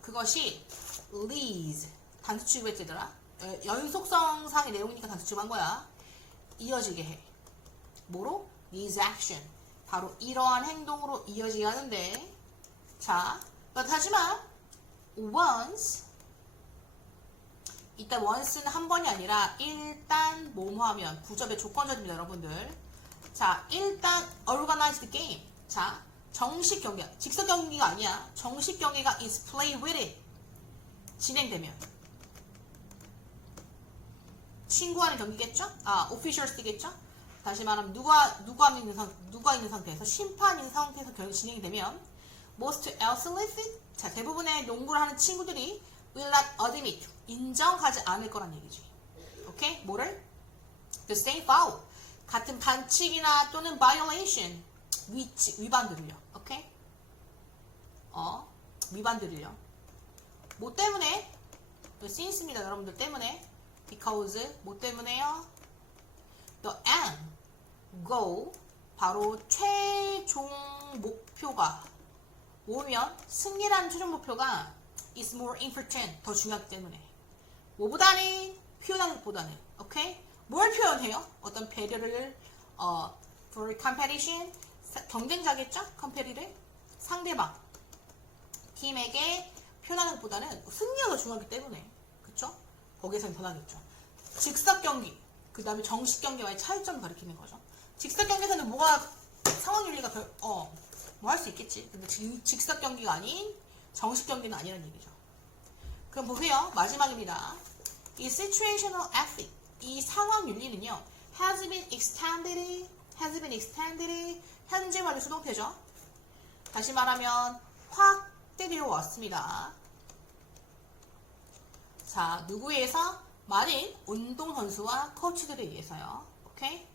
그것이 leads. 단수 취급했지더라. 연속성상의 내용이니까 단수 취급한 거야. 이어지게 해. 뭐로? these action. 바로 이러한 행동으로 이어지게 하는데, 자, 하지만 once, 이따 once는 한 번이 아니라 일단 뭐뭐 하면 부접의 조건적입니다, 여러분들. 자, 일단 organized game. 자, 정식 경기야. 직선 경기가 아니야. 정식 경기가 is play with it. 진행되면 친구와는 경기겠죠? officials겠죠? 다시 말하면 누가 있는 상태에서 심판인 상태에서 경기 진행이 되면 most athletes, 자, 대부분의 농구를 하는 친구들이 will not admit, 인정하지 않을 거란 얘기지. 오케이? 뭐를? the same foul, 같은 반칙이나 또는 violation, 위반들을요. 오케이? 위반들을요. 뭐 때문에? since입니다, 여러분들 때문에. because, 뭐 때문에요? the end goal, 바로 최종 목표가 오면 승리라는 최종 목표가 is more important, 더 중요하기 때문에. 뭐보다는 표현하는 것보다는. 오케이? 뭘 표현해요? 어떤 배려를 for competition, 경쟁자겠죠? competitor, 상대방 팀에게 표현하는 것보다는 승리가 더 중요하기 때문에. 그쵸? 거기에서 변하겠죠. 직접 경기, 그 다음에 정식 경기와의 차이점을 가리키는 거죠. 직접 경기에서는 뭐가 상황 윤리가 뭐 할 수 있겠지. 근데 직접 경기가 아닌 정식 경기는 아니라는 얘기죠. 그럼 보세요. 마지막입니다. 이 situational ethic, 이 상황 윤리는요, has been extended, 현재 완료 수동태죠. 다시 말하면 확대되어 왔습니다. 자, 누구에 의해서? 많은 운동선수와 코치들에 의해서요. 오케이?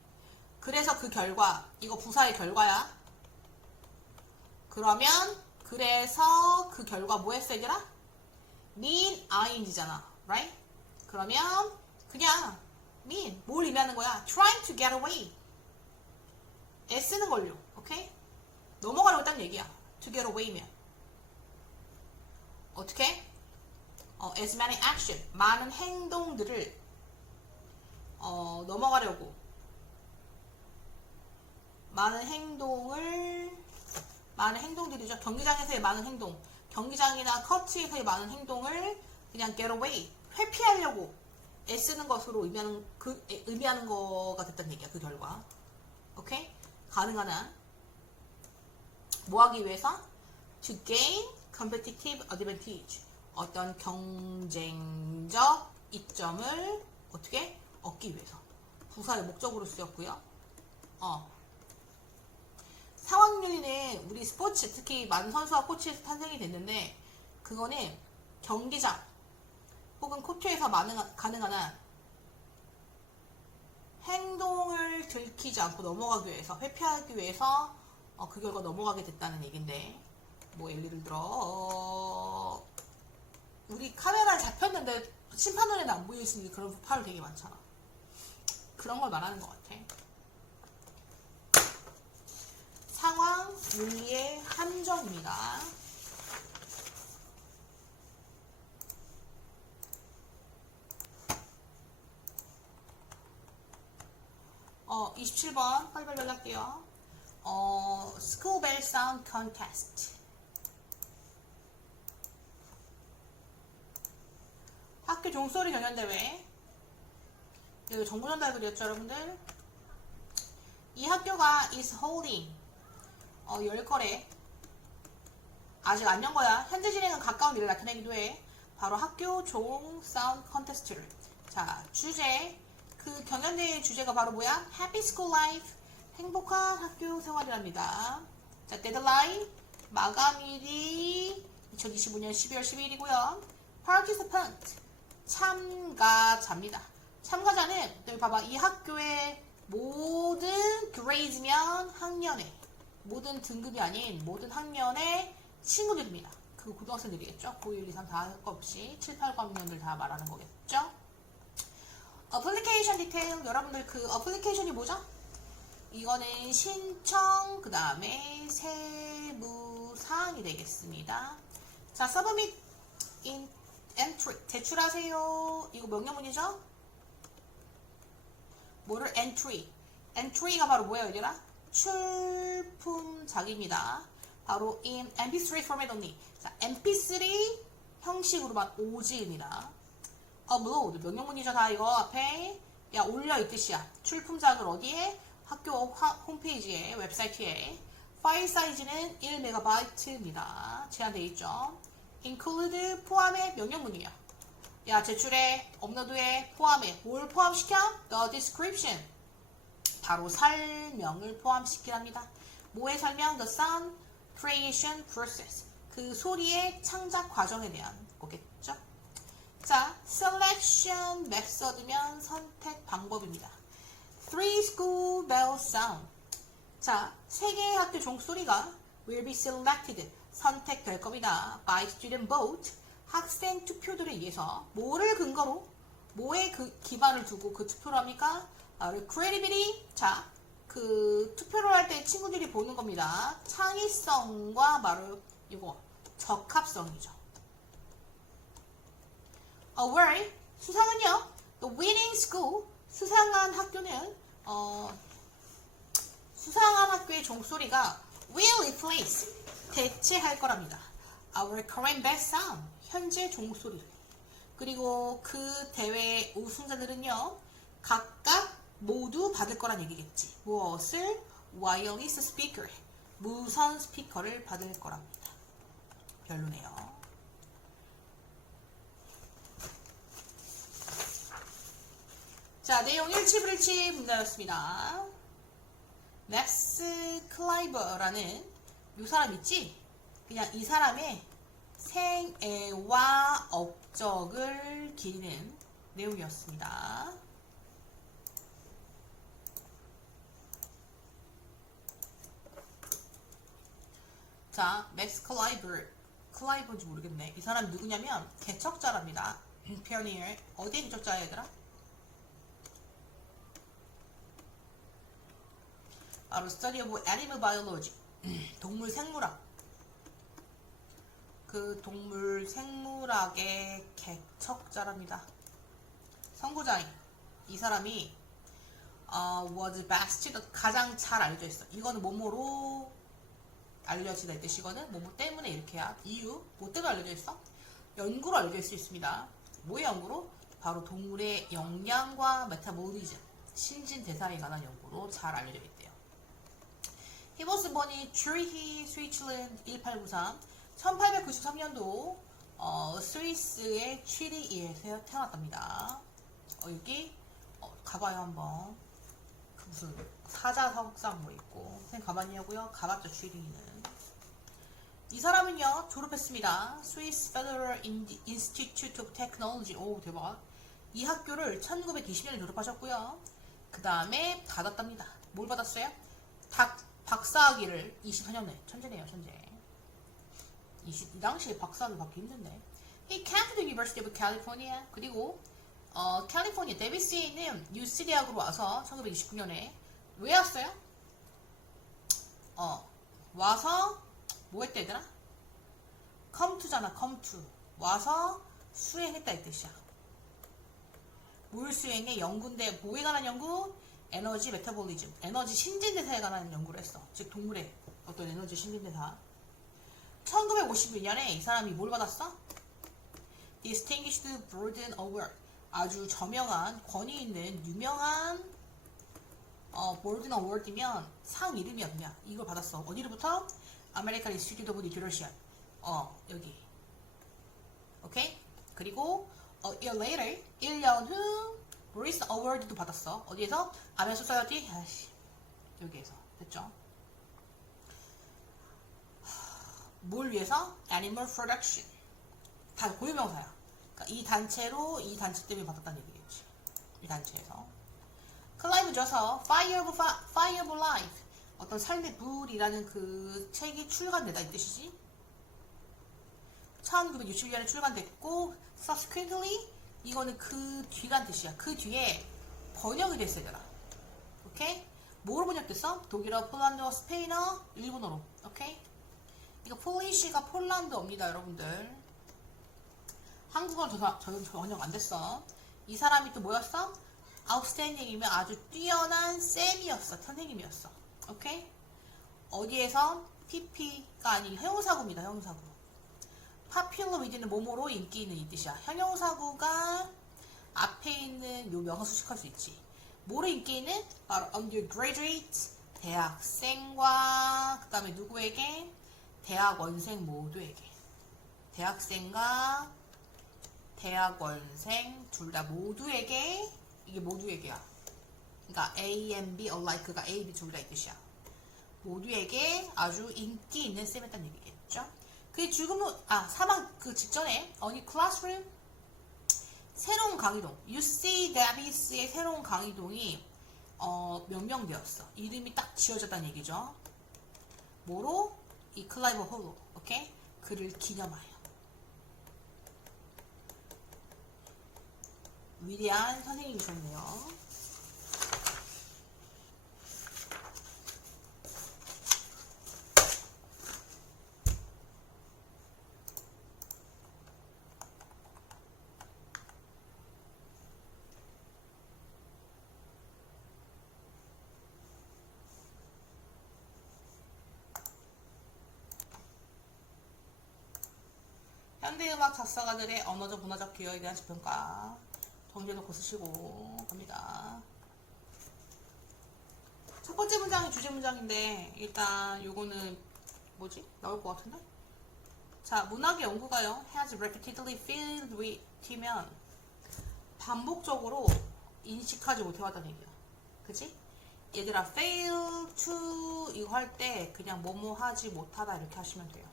그래서 그 결과, 이거 부사의 결과야. 그러면 그래서 그 결과 뭐 했어, 얘들아? mean ing잖아. right? 그러면 그냥 mean, 뭘 의미하는 거야? trying to get away. 애쓰는 걸요. 오케이? 넘어가려고 했다는 얘기야. to get away면. 어떻게? as many action, 많은 행동들을 넘어가려고 많은 행동들이죠. 경기장에서의 많은 행동, 경기장이나 커트에서의 많은 행동을 그냥 get away, 회피하려고 애쓰는 것으로 의미하는 거가 됐다는 얘기야. 그 결과. 오케이? 가능한 한 뭐 하기 위해서? To gain competitive advantage. 어떤 경쟁적 이점을 어떻게? 얻기 위해서. 부사의 목적으로 쓰였고요. 상황윤리는 우리 스포츠, 특히 많은 선수와 코치에서 탄생이 됐는데, 그거는 경기장 혹은 코트에서 가능한 한 행동을 들키지 않고 넘어가기 위해서, 회피하기 위해서 그 결과 넘어가게 됐다는 얘긴데, 뭐 예를 들어 우리 카메라에 잡혔는데 심판 눈에는 안 보여있으니 그런 파울 되게 많잖아. 그런 걸 말하는 것 같아. 상황 윤리의 함정입니다. 27번 빨리빨리 할게요. School Bell Sound Contest. 학교 종소리 경연대회. 여기 정보 전달 글이었죠, 여러분들? 이 학교가 is holding. 열 거래. 아직 안 연 거야. 현재 진행은 가까운 미래를 나타내기도 해. 바로 학교 종 사운드 컨테스트를. 자, 주제. 그 경연대회의 주제가 바로 뭐야? Happy School Life. 행복한 학교 생활이랍니다. 자, 데드라인. 마감일이 2025년 12월 12일이고요. Participant. 참가자입니다. 참가자는 여기 봐봐. 이 학교의 모든 그레이드면 학년의 모든 등급이 아닌 모든 학년의 친구들입니다. 그 고등학생들이겠죠. 고1, 2, 3, 4 할 거 없이 7, 8, 9학년들 다 말하는 거겠죠. 어플리케이션 디테일. 여러분들 그 어플리케이션이 뭐죠? 이거는 신청 그 다음에 세부사항이 되겠습니다. 자, submit in entry. 제출하세요. 이거 명령문이죠? 뭐를 entry. entry가 바로 뭐예요, 얘들아? 출품작입니다. 바로 in mp3 format only. 자, mp3 형식으로만 오지입니다. upload. 명령문이죠, 다 이거 앞에. 야, 올려 이 뜻이야. 출품작을 어디에? 학교 홈페이지에, 웹사이트에. 파일 사이즈는 1MB입니다. 제한되어 있죠. include 포함의 명령문이에요. 야, 제출해, 업로드해, 포함해. 뭘 포함시켜? The description. 바로 설명을 포함시키랍니다. 뭐의 설명? The sound creation process. 그 소리의 창작 과정에 대한 거겠죠. 자, selection method면 선택 방법입니다. 3 school bell sound. 자, 3개의 학교 종소리가 will be selected. 선택될 겁니다. by student vote. 학생 투표들에 의해서 뭐를 근거로 뭐에 그 기반을 두고 그 투표를 합니까? creativity. 자, 그 투표를 할 때 친구들이 보는 겁니다. 창의성과 바로 이거 적합성이죠. award. 수상은요. The winning school. 수상한 학교는 수상한 학교의 종소리가 will replace. 대체할 거랍니다. Our current best sound. 현재 종소리를. 그리고 그 대회 우승자들은요. 각각 모두 받을 거란 얘기겠지. 무엇을? wireless speaker. 무선 스피커를 받을 거랍니다. 별로네요. 자, 내용 일치불일치 문제였습니다. 맥스 클라이버라는 이 사람 있지? 그냥 이 사람의 생애와 업적을 기리는 내용이었습니다. 자, 맥스 클라이버인지 모르겠네. 이 사람이 누구냐면 개척자랍니다. 피어니어. 어디에 개척자야, 얘들아? 바로 study of animal biology. 동물 생물학. 그 동물 생물학의 개척자랍니다. 선구자인. 이 사람이 was best, 가장 잘 알려져 있어. 이거는 뭐뭐로 알려지다 이 뜻이거든. 뭐뭐 때문에 이렇게야. 이유, 뭐 때문에 알려져 있어? 연구로 알려져 있을 수 있습니다. 뭐의 연구로? 바로 동물의 영양과 메타볼리즘, 신진대사에 관한 연구로 잘 알려져 있대요. He was born in Zurich, Switzerland 1893. 1893년도 스위스의 취리히에서 태어났답니다. 여기 가봐요 한번. 그 무슨 사자성상 뭐 있고. 선생님 가만히 하고요. 가봤죠 취리히는. 이 사람은요 졸업했습니다. Swiss Federal Institute of Technology. 오 대박. 이 학교를 1920년에 졸업하셨고요. 그 다음에 받았답니다. 뭘 받았어요? 박사학위를 24년에. 천재네요 천재. 이 당시에 박사학위 받기 힘든데. He came to the University of California. 그리고 캘리포니아 데비스에 있는 UC 대학으로 와서 1929년에 왜 왔어요? 와서 뭐 했다 얘들아? come to잖아. come to. 와서 수행했다 이 뜻이야. 뭘 수행해? 연구인데 뭐에 관한 연구? 에너지 메타볼리즘. 에너지 신진대사에 관한 연구를 했어. 즉 동물의 어떤 에너지 신진대사. 1952년에 이 사람이 뭘 받았어? Distinguished Burden Award. 아주 저명한 권위 있는 유명한 Burden Award이면 상 이름이야 그냥. 이걸 받았어. 어디로부터? American Institute of Nutrition. 여기. 오케이? 그리고 a year later, 1년 후 Bruce Award도 받았어. 어디에서? 아메리칸 소사이어티? 여기에서. 됐죠? 뭘 위해서? Animal Production. 다 고유명사야. 그러니까 이 단체로 이 단체 때문에 받았다는 얘기겠지. 이 단체에서. 클라이브 줘서 Fire of Life. 어떤 삶의 불이라는 그 책이 출간되다 이 뜻이지. 1961년에 출간됐고 subsequently 이거는 그 뒤란 뜻이야. 그 뒤에 번역이 됐어야 되나. 오케이? 뭐로 번역됐어? 독일어, 폴란드어, 스페인어, 일본어로. 오케이? 이거 폴리시가 폴란드어입니다 여러분들. 한국어는 저는 번역 안 됐어. 이 사람이 또 뭐였어? outstanding이면 아주 뛰어난 쌤이었어. 선생님이었어. 오케이? 어디에서? PP가 아닌 형용사구입니다. 형용사구. popular with는 뭐뭐로 인기 있는 이 뜻이야. 형용사구가 앞에 있는 요 명사 수식할 수 있지. 뭐로 인기 있는? 바로 undergraduate, 대학생과 그 다음에 누구에게? 대학원생 모두에게. 대학생과 대학원생 둘 다 모두에게. 이게 모두에게야. 그러니까 A and B alike가 A, B 둘 다 이 뜻이야. 모두에게 아주 인기 있는 쌤이었다는 얘기겠죠. 그 죽음 후, 사망 그 직전에 어니 클래스룸 새로운 강의동 UC 데비스의 새로운 강의동이 명명되었어. 이름이 딱 지어졌다는 얘기죠. 뭐로? 이 클라이버 홀로. 오케이? 그를 기념하여. 위대한 선생님이셨네요. 현대음악 작사가들의 언어적 문화적 기여에 대한 지평가. 정제도 고 쓰시고 갑니다. 첫 번째 문장이 주제 문장인데 일단 요거는 뭐지? 나올 것 같은데? 자, 문학의 연구가요. has repeatedly failed with면 반복적으로 인식하지 못해왔다는 얘기야. 그치? 얘들아 fail to 이거 할 때 그냥 뭐뭐 하지 못하다 이렇게 하시면 돼요.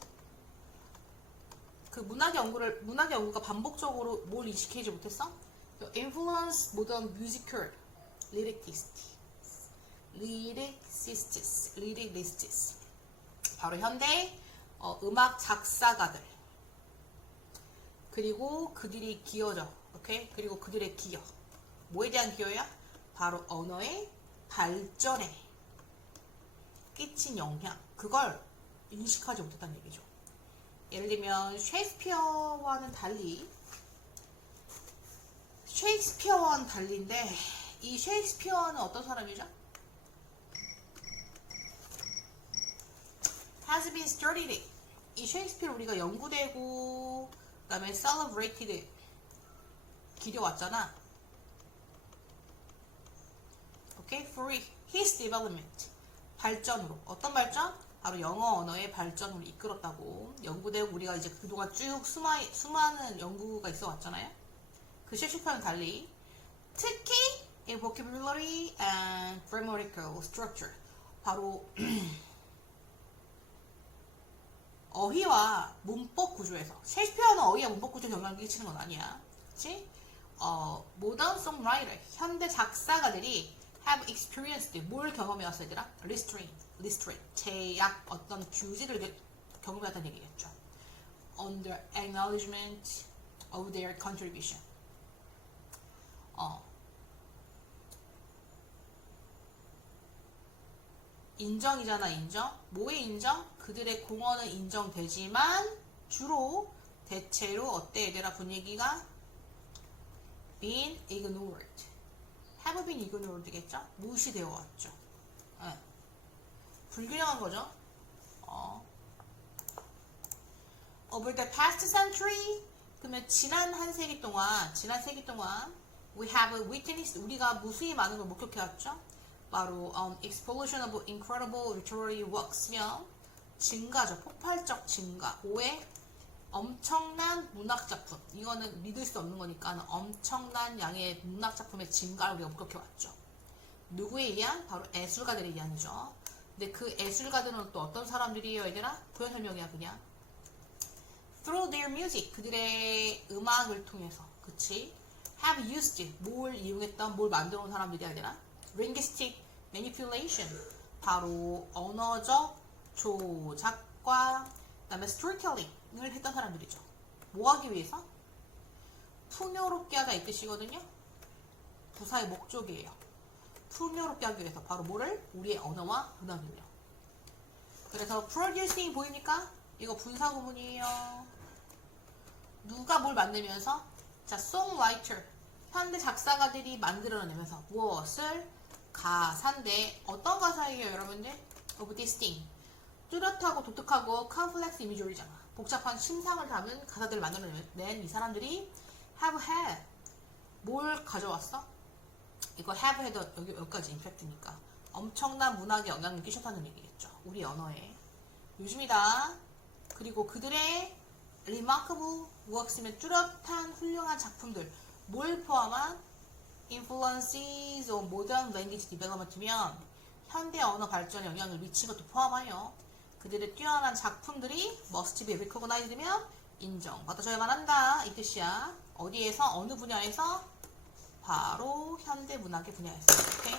그 문학의 연구가 반복적으로 뭘 인식하지 못했어? influence modern musical lyricists 바로 현대 음악 작사가들 그리고 그들이 기여죠. 오케이? 그리고 그들의 기여 뭐에 대한 기여야? 바로 언어의 발전에 끼친 영향 그걸 인식하지 못했다는 얘기죠. 예를 들면 셰익스피어와는 달리인데 이 셰익스피어는 어떤 사람이죠? has been studied. 이 셰익스피어를 우리가 연구되고 그다음에 celebrated 기려왔잖아. 오케이, for his development 발전으로 어떤 발전? 바로 영어 언어의 발전으로 이끌었다고 연구되고 우리가 이제 그동안 쭉 수많은 연구가 있어 왔잖아요. 그 셰익스피어는 달리 특히 in vocabulary and grammatical structure 바로 어휘와 문법 구조에서 셰익스피어는 어휘와 문법 구조 영향을 끼치는 건 아니야. 그치? modern songwriter 현대 작사가들이 have experienced 뭘 경험해왔어 얘들아? restraint 제약 어떤 규제를 경험해왔다는 얘기겠죠. under acknowledgement of their contribution 인정이잖아. 인정. 뭐의 인정? 그들의 공헌은 인정되지만 주로 대체로 어때 얘들아 분위기가 been ignored have been ignored겠죠? 무시되어 왔죠. 네. 불균형한 거죠. Over the past century 그러면 지난 세기 동안 we have witnessed 우리가 무수히 많은 걸 목격해왔죠. 바로 explosion of incredible literary works면 증가죠. 폭발적 증가. 5의 엄청난 문학작품. 이거는 믿을 수 없는 거니까 엄청난 양의 문학작품의 증가를 우리가 목격해왔죠. 누구에 의한? 바로 예술가들에 의한이죠. 근데 그 예술가들은 또 어떤 사람들이에요 얘들아? 부연 설명이야 그냥. Through their music 그들의 음악을 통해서 그치? Have used 뭘 이용했던 뭘 만들어 온 사람들이야 얘들아? linguistic manipulation 바로 언어적 조작과 그다음에 storytelling을 했던 사람들이죠. 뭐 하기 위해서? 풍요롭게 하다 이 뜻이거든요. 부사의 목적이에요. 풍요롭게 하기 위해서 바로 뭐를? 우리의 언어와 문화를요. 그래서 producing 보입니까? 이거 분사구문이에요. 누가 뭘 만들면서? 자, songwriter 현대 작사가들이 만들어내면서 무엇을? 가사인데 어떤 가사예요 여러분들? of this thing 뚜렷하고 독특하고 complex imagery잖아. 복잡한 심상을 담은 가사들을 만들어낸 이 사람들이 have had 뭘 가져왔어? 이거 have had 여기까지 임팩트니까 엄청난 문학에 영향을 끼쳤다는 얘기겠죠. 우리 언어에 요즘이다. 그리고 그들의 remarkable works면 뚜렷한 훌륭한 작품들 뭘 포함한 influences on modern language development면 현대 언어 발전에 영향을 미친 것도 포함하여 그들의 뛰어난 작품들이 must be recognized면 인정받아줘야만 한다 이 뜻이야. 어디에서? 어느 분야에서? 바로 현대 문학의 분야에서. 오케이?